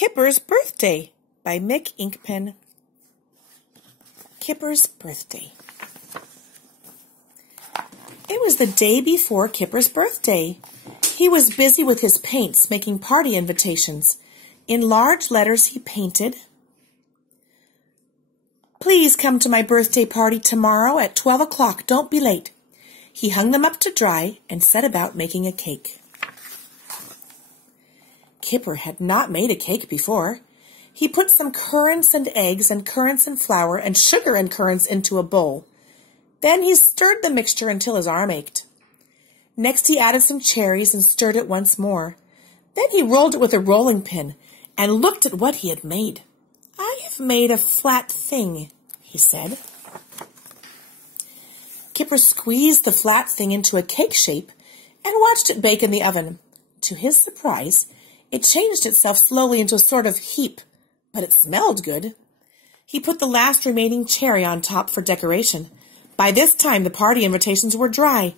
Kipper's Birthday by Mick Inkpen. Kipper's birthday. It was the day before Kipper's birthday. He was busy with his paints, making party invitations. In large letters he painted, "Please come to my birthday party tomorrow at 12 o'clock. Don't be late." He hung them up to dry and set about making a cake. Kipper had not made a cake before. He put some currants and eggs and currants and flour and sugar and currants into a bowl. Then he stirred the mixture until his arm ached. Next he added some cherries and stirred it once more. Then he rolled it with a rolling pin and looked at what he had made. "I have made a flat thing," he said. Kipper squeezed the flat thing into a cake shape and watched it bake in the oven. To his surprise, it changed itself slowly into a sort of heap, but it smelled good. He put the last remaining cherry on top for decoration. By this time, the party invitations were dry.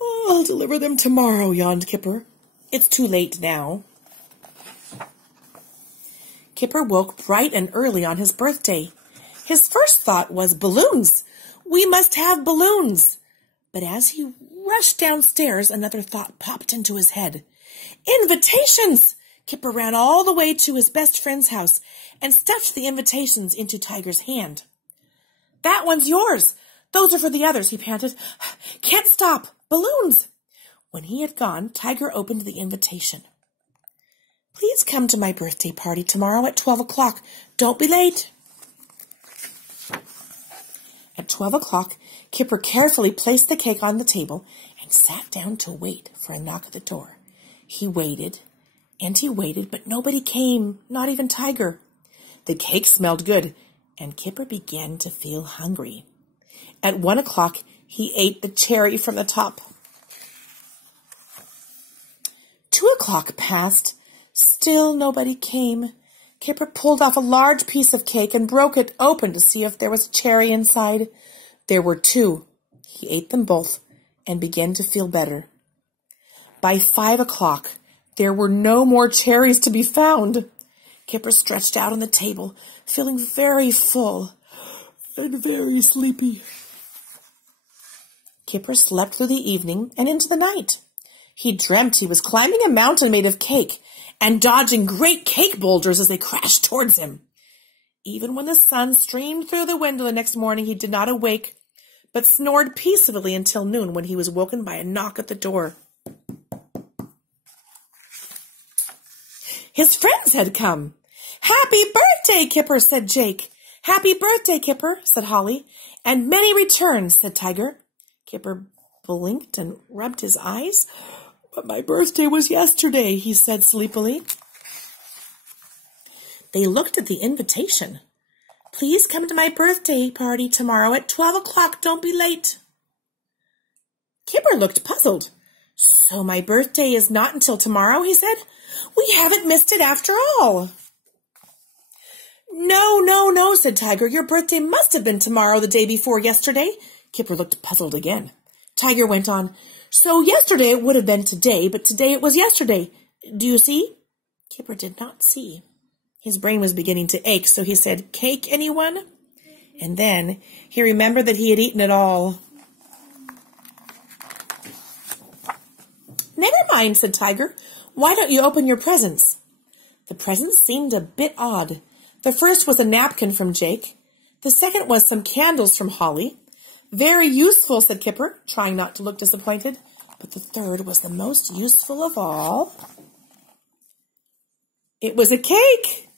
"Oh, I'll deliver them tomorrow," yawned Kipper. "It's too late now." Kipper woke bright and early on his birthday. His first thought was balloons. "We must have balloons." But as he rushed downstairs, another thought popped into his head. Invitations! Kipper ran all the way to his best friend's house and stuffed the invitations into Tiger's hand. "That one's yours. Those are for the others," he panted. "Can't stop. Balloons!" When he had gone, Tiger opened the invitation. "Please come to my birthday party tomorrow at 12 o'clock. Don't be late." At 12 o'clock, Kipper carefully placed the cake on the table and sat down to wait for a knock at the door. He waited, and he waited, but nobody came, not even Tiger. The cake smelled good, and Kipper began to feel hungry. At 1 o'clock, he ate the cherry from the top. 2 o'clock passed. Still nobody came. Kipper pulled off a large piece of cake and broke it open to see if there was a cherry inside. There were 2. He ate them both and began to feel better. By 5 o'clock, there were no more cherries to be found. Kipper stretched out on the table, feeling very full and very sleepy. Kipper slept through the evening and into the night. He dreamt he was climbing a mountain made of cake and dodging great cake boulders as they crashed towards him. Even when the sun streamed through the window the next morning, he did not awake, but snored peacefully until noon, when he was woken by a knock at the door. His friends had come. "Happy birthday, Kipper," said Jake. "Happy birthday, Kipper," said Holly. "And many returns," said Tiger. Kipper blinked and rubbed his eyes. "But my birthday was yesterday," he said sleepily. They looked at the invitation. "Please come to my birthday party tomorrow at 12 o'clock. Don't be late." Kipper looked puzzled. "So my birthday is not until tomorrow," he said. "We haven't missed it after all." No, said Tiger. "Your birthday must have been tomorrow, the day before yesterday." Kipper looked puzzled again. Tiger went on, "So yesterday it would have been today, but today it was yesterday. Do you see?" Kipper did not see. His brain was beginning to ache, so he said, "Cake, anyone?" And then he remembered that he had eaten it all. "Never mind," said Tiger. "Why don't you open your presents?" The presents seemed a bit odd. The first was a napkin from Jake. The second was some candles from Holly. "Very useful," said Kipper, trying not to look disappointed. But the third was the most useful of all. It was a cake.